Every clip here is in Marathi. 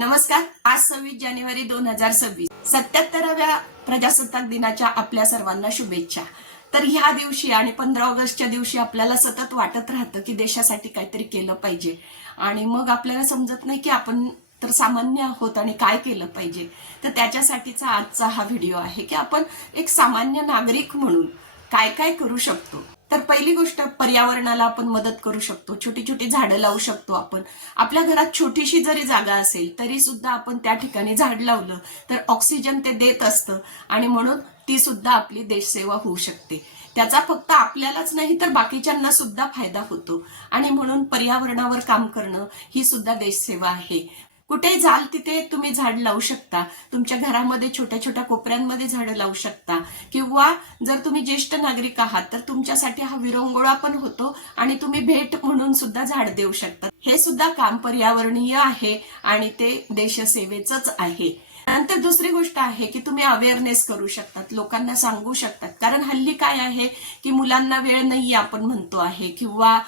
नमस्कार आज सव्वीस जानेवारी दोन हजार सव्वीस. सत्याहत्तराव्या प्रजासत्ताक दिनाच्या आपल्या सर्वांना शुभेच्छा. तर ह्या दिवशी आणि पंधरा ऑगस्टच्या दिवशी आपल्याला सतत वाटत राहतं की देशासाठी काहीतरी केलं पाहिजे. आणि मग आपल्याला समजत नाही की आपण तर सामान्य आहोत आणि काय केलं पाहिजे. तर त्याच्यासाठीचा आजचा हा व्हिडिओ आहे की आपण एक सामान्य नागरिक म्हणून काय काय करू शकतो. तर पहिली गोष्ट पर्यावरणाला आपण मदत करू शकतो. छोटी छोटी झाडं लावू शकतो आपण. आपल्या घरात छोटीशी जरी जागा असेल तरी सुद्धा आपण त्या ठिकाणी झाड लावलं तर ऑक्सिजन ते देत असतं आणि म्हणून ती सुद्धा आपली देशसेवा होऊ शकते. त्याचा फक्त आपल्यालाच नाही तर बाकीच्यांना सुद्धा फायदा होतो. आणि म्हणून पर्यावरणावर काम करणं ही सुद्धा देशसेवा आहे. कुठे जाल तिथे तुम्ही झाड लावू शकता. तुमच्या घरामध्ये छोट्या छोट्या कोपऱ्यांमध्ये झाडं लावू शकता. किंवा जर तुम्ही ज्येष्ठ नागरिक आहात तर तुमच्यासाठी हा विरंगोळा पण होतो आणि तुम्ही भेट म्हणून सुद्धा झाड देऊ शकता. हे सुद्धा काम पर्यावरणीय आहे आणि ते देशसेवेचंच आहे. नंतर दुसरी गोष्ट आहे की तुम्ही अवेअरनेस करू शकतात लोकांना सांगू शकतात. कारण हल्ली काय आहे की मुलांना वेळ नाही आपण म्हणतो आहे किंवा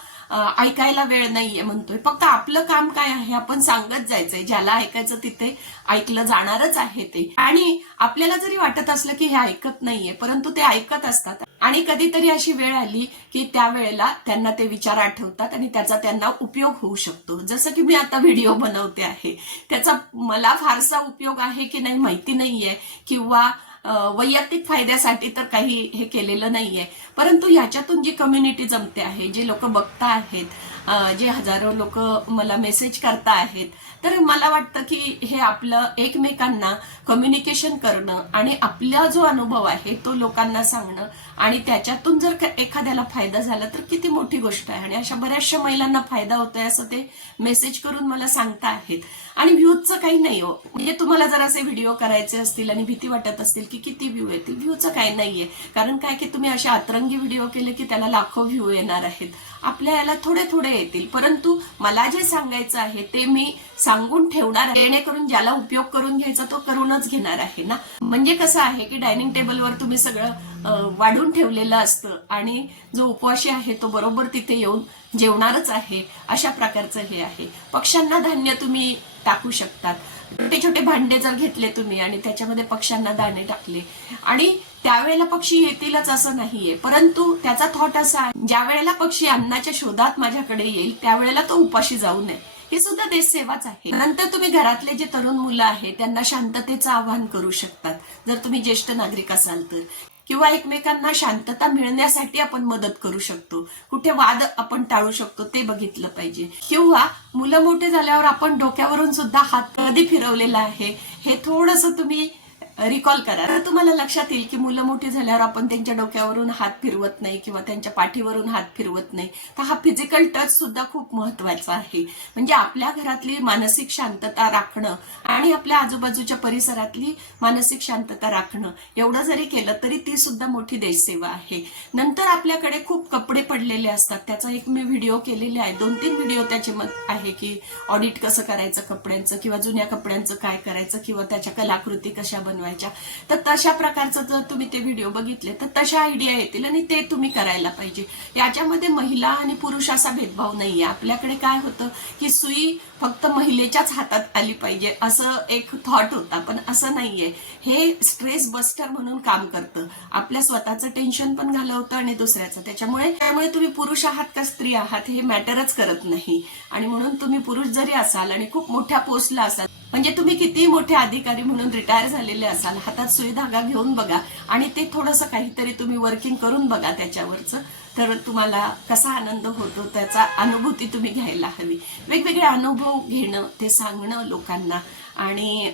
ऐकायला वेळ नाहीये म्हणतोय. फक्त आपलं काम काय आहे आपण सांगत जायचंय. ज्याला ऐकायचं तिथे ऐकलं जाणारच आहे ते. आणि आपल्याला जरी वाटत असलं की हे ऐकत नाहीये परंतु ते ऐकत असतात. आणि कधीतरी अशी वेळ आली की त्यावेळेला त्यांना ते विचार आठवतात आणि त्याचा त्यांना उपयोग होऊ शकतो. जसं की मी आता व्हिडिओ बनवते आहे. त्याचा मला फारसा उपयोग आहे की नाही माहिती नाहीये. किंवा वैयक्तिक फायद्यासाठी तर काही हे केलेलं नाहीये. परंतु याच्यातून जी कम्युनिटी जमते आहे जे लोक बघता आहेत जे हजारो लोक मला मेसेज करता आहेत तर मला वाटतं की हे आपलं एकमेकांना कम्युनिकेशन करणं आणि आपला जो अनुभव आहे तो लोकांना सांगणं आणि त्याच्यातून जर एखाद्याला फायदा झाला तर किती मोठी गोष्ट आहे आणि अशा बऱ्याचशा महिलांना फायदा होतोय असं ते मेसेज करून मला सांगता आहेत आणि व्ह्यूजचं काही नाही हो. म्हणजे तुम्हाला जर असे व्हिडिओ करायचे असतील आणि भीती वाटत असतील की किती व्ह्यू येतील व्ह्यूचं काही नाहीये. कारण काय की तुम्ही असे अतरंगी व्हिडिओ केले की त्याला लाखो व्ह्यू येणार आहेत. आपल्या याला थोडे थोडे येतील. परंतु मला जे सांगायचं आहे ते मी सांगून ठेवणार जेणेकरून ज्याला उपयोग करून घ्यायचा तो करूनच घेणार आहे ना? म्हणजे कसं आहे की डायनिंग टेबलवर तुम्ही सगळं वाढून ठेवलेलं असतं. आणि जो उपवासी आहे तो बरोबर तिथे येऊन जेवणारच आहे अशा प्रकारचं हे आहे. पक्ष्यांना धान्य तुम्ही टाकू शकतात. छोटे छोटे भांडे जर घेतले तुम्ही आणि त्याच्यामध्ये पक्ष्यांना दाणे टाकले आणि त्यावेळेला पक्षी येतीलच असं नाहीये. परंतु त्याचा थॉट असा आहे ज्या वेळेला पक्षी अन्नाच्या शोधात माझ्याकडे येईल त्यावेळेला तो उपाशी जाऊ नये. हे सुद्धा देशसेवाच आहे. नंतर तुम्ही घरातले जे तरुण मुलं आहेत त्यांना शांततेचं आवाहन करू शकतात. जर तुम्ही ज्येष्ठ नागरिक असाल तर. किंवा एकमेकांना शांतता मिळण्यासाठी आपण मदत करू शकतो. कुठे वाद आपण टाळू शकतो ते बघितलं पाहिजे. किंवा मुलं मोठे झाल्यावर आपण डोक्यावरून सुद्धा हात कधी फिरवलेला आहे हे थोडस तुम्ही रिकॉल करा. तर तुम्हाला लक्षात येईल की मुलं मोठी झाल्यावर आपण त्यांच्या डोक्यावरून हात फिरवत नाही किंवा त्यांच्या पाठीवरून हात फिरवत नाही. तर हा फिजिकल टच सुद्धा खूप महत्त्वाचा आहे. म्हणजे आपल्या घरातली मानसिक शांतता राखणं आणि आपल्या आजूबाजूच्या परिसरातली मानसिक शांतता राखणं. एवढं जरी केलं तरी ती सुद्धा मोठी देशसेवा आहे. नंतर आपल्याकडे खूप कपडे पडलेले असतात. त्याचा एक मी व्हिडिओ केलेले आहे. दोन तीन व्हिडिओ त्याचे मत आहे की ऑडिट कसं करायचं कपड्यांचं किंवा जुन्या कपड्यांचं काय करायचं किंवा त्याच्या कलाकृती कशा बनवायच्या. तर तशा प्रकारचं जर तुम्ही ते व्हिडिओ बघितले तर तशा आयडिया येतील आणि ते तुम्ही करायला पाहिजे. याच्यामध्ये महिला आणि पुरुष असा भेदभाव नाहीये. आपल्याकडे काय होतं की सुई फक्त महिलेच्याच हातात आली पाहिजे असं एक थॉट होता. पण असं नाहीये. हे स्ट्रेस बस्टर म्हणून काम करतं. आपल्या स्वतःचं टेन्शन पण घालवतं आणि दुसऱ्याचं. त्याच्यामुळे त्यामुळे तुम्ही पुरुष आहात का स्त्री आहात हे मॅटरच करत नाही. आणि म्हणून तुम्ही पुरुष जरी असाल आणि खूप मोठ्या पोस्टला असाल म्हणजे तुम्ही किती मोठे अधिकारी म्हणून रिटायर झालेले असाल हातात सुई धागा घेऊन बघा आणि ते थोडंसं काहीतरी तुम्ही वर्किंग करून बघा त्याच्यावरचं. तर तुम्हाला कसा आनंद होतो त्याचा अनुभूती तुम्ही घ्यायला हवी. वेगवेगळे अनुभव घेणं ते सांगणं लोकांना. आणि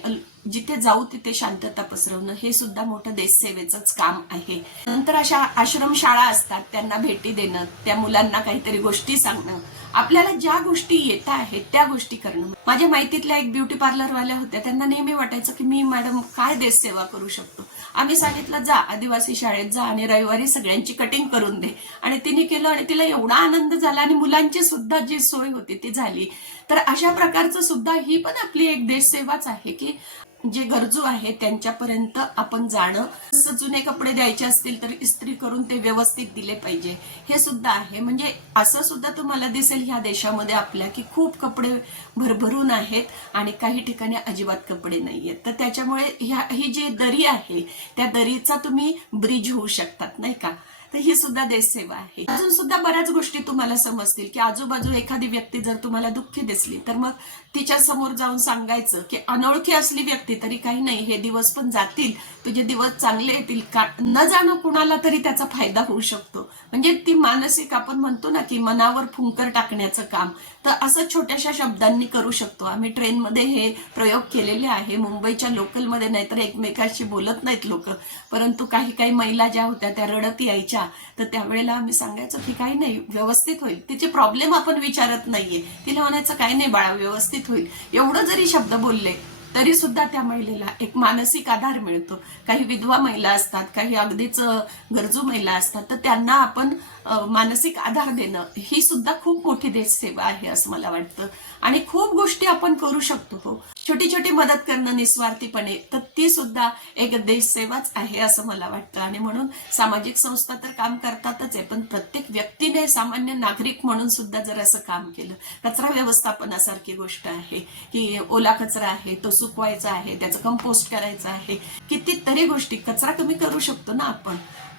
जिथे जाऊ तिथे शांतता पसरवणं हे सुद्धा मोठं देशसेवेचंच काम आहे. नंतर अशा आश्रमशाळा असतात त्यांना भेटी देणं त्या मुलांना काहीतरी गोष्टी सांगणं. आपल्याला ज्या गोष्टी येत आहेत त्या गोष्टी करणं. माझ्या माहितीतल्या एक ब्युटी पार्लर वाल्या होत्या त्यांना नेहमी वाटायचं की मी मॅडम काय देशसेवा करू शकतो? आम्ही सांगितलं जा आदिवासी शाळेत जा आणि रविवारी सगळ्यांची कटिंग करून दे. आणि तिने केलं आणि तिला एवढा आनंद झाला आणि मुलांची सुद्धा जी सोय होती ती झाली. तर अशा प्रकारचं सुद्धा ही पण आपली एक देशसेवाच आहे की जे गरजू आहे त्यांच्यापर्यंत आपण जाणं जसं जुने कपडे द्यायचे असतील तर इस्त्री करून ते व्यवस्थित दिले पाहिजे. हे सुद्धा आहे. म्हणजे असं सुद्धा तुम्हाला दिसेल ह्या देशामध्ये आपल्या की खूप कपडे भरभरून आहेत आणि काही ठिकाणी अजिबात कपडे नाहीयेत. तर त्याच्यामुळे ह्या ही जी दरी आहे त्या दरीचा तुम्ही ब्रिज होऊ शकतात नाही का? तर ही सुद्धा देशसेवा आहे. अजून सुद्धा बऱ्याच गोष्टी तुम्हाला समजतील की आजूबाजू एखादी व्यक्ती जर तुम्हाला दुःखी दिसली तर मग तिच्या समोर जाऊन सांगायचं की अनोळखी असली व्यक्ती तरी काही नाही हे दिवस पण जातील तुझे दिवस चांगले येतील का? न जाणं कुणाला तरी त्याचा फायदा होऊ शकतो. म्हणजे ती मानसिक आपण म्हणतो ना की मनावर फुंकर टाकण्याचं काम. तर असं छोट्याशा शब्दांनी करू शकतो. आम्ही ट्रेनमध्ये हे प्रयोग केलेले आहे. मुंबईच्या लोकलमध्ये नाही तर एकमेकांशी बोलत नाहीत लोक. परंतु काही काही महिला ज्या होत्या त्या रडत यायच्या. तर त्यावेळेला आम्ही सांगायचो की काही नाही व्यवस्थित होईल. तिचे प्रॉब्लेम आपण विचारत नाहीये. तिला म्हणायचं काही नाही बाळा व्यवस्थित होईल. एवढं जरी शब्द बोलले तरी सुद्धा त्या महिलेला एक मानसिक आधार मिळतो. काही विधवा महिला असतात काही अगदीच गरजू महिला असतात तर त्यांना आपण मानसिक आधार देणं ही सुद्धा खूप मोठी देशसेवा आहे असं मला वाटतं. आणि खूप गोष्टी आपण करू शकतो हो. छोटी छोटी मदत करणं निस्वार्थीपणे तर ती सुद्धा एक देशसेवाच आहे असं मला वाटतं. आणि म्हणून सामाजिक संस्था तर काम करतातच आहे पण प्रत्येक व्यक्तीने सामान्य नागरिक म्हणून सुद्धा जर असं काम केलं कचरा व्यवस्थापनासारखी गोष्ट आहे की ओला कचरा आहे तो सुकवायचा आहे त्याचं कंपोस्ट करायचं आहे कितीतरी गोष्टी कचरा कमी करू शकतो ना आपण.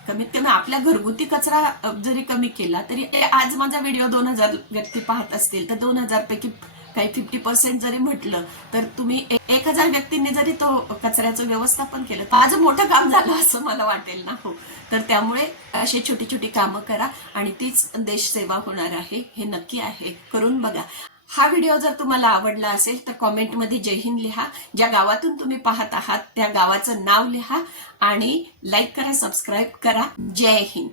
कमीत कमी आपल्या घरगुती कचरा जरी कमी केला तरी आज माझा व्हिडिओ दोन हजार व्यक्ती पाहत असतील तर दोन हजार पैकी काही फिफ्टी पर्सेंट जरी म्हटलं तर तुम्ही एक हजार व्यक्तींनी जरी तो कचऱ्याचं व्यवस्थापन केलं तर आज मोठं काम झालं असं मला वाटेल ना हो. तर त्यामुळे अशी छोटी छोटी कामं करा आणि तीच देशसेवा होणार आहे हे नक्की आहे. करून बघा. हा व्हिडिओ जर तुम्हाला आवडला असेल तर कॉमेंटमध्ये जय हिंद लिहा. ज्या गावातून तुम्ही पाहत आहात त्या गावाचं नाव लिहा आणि लाईक करा सबस्क्राईब करा. जय हिंद.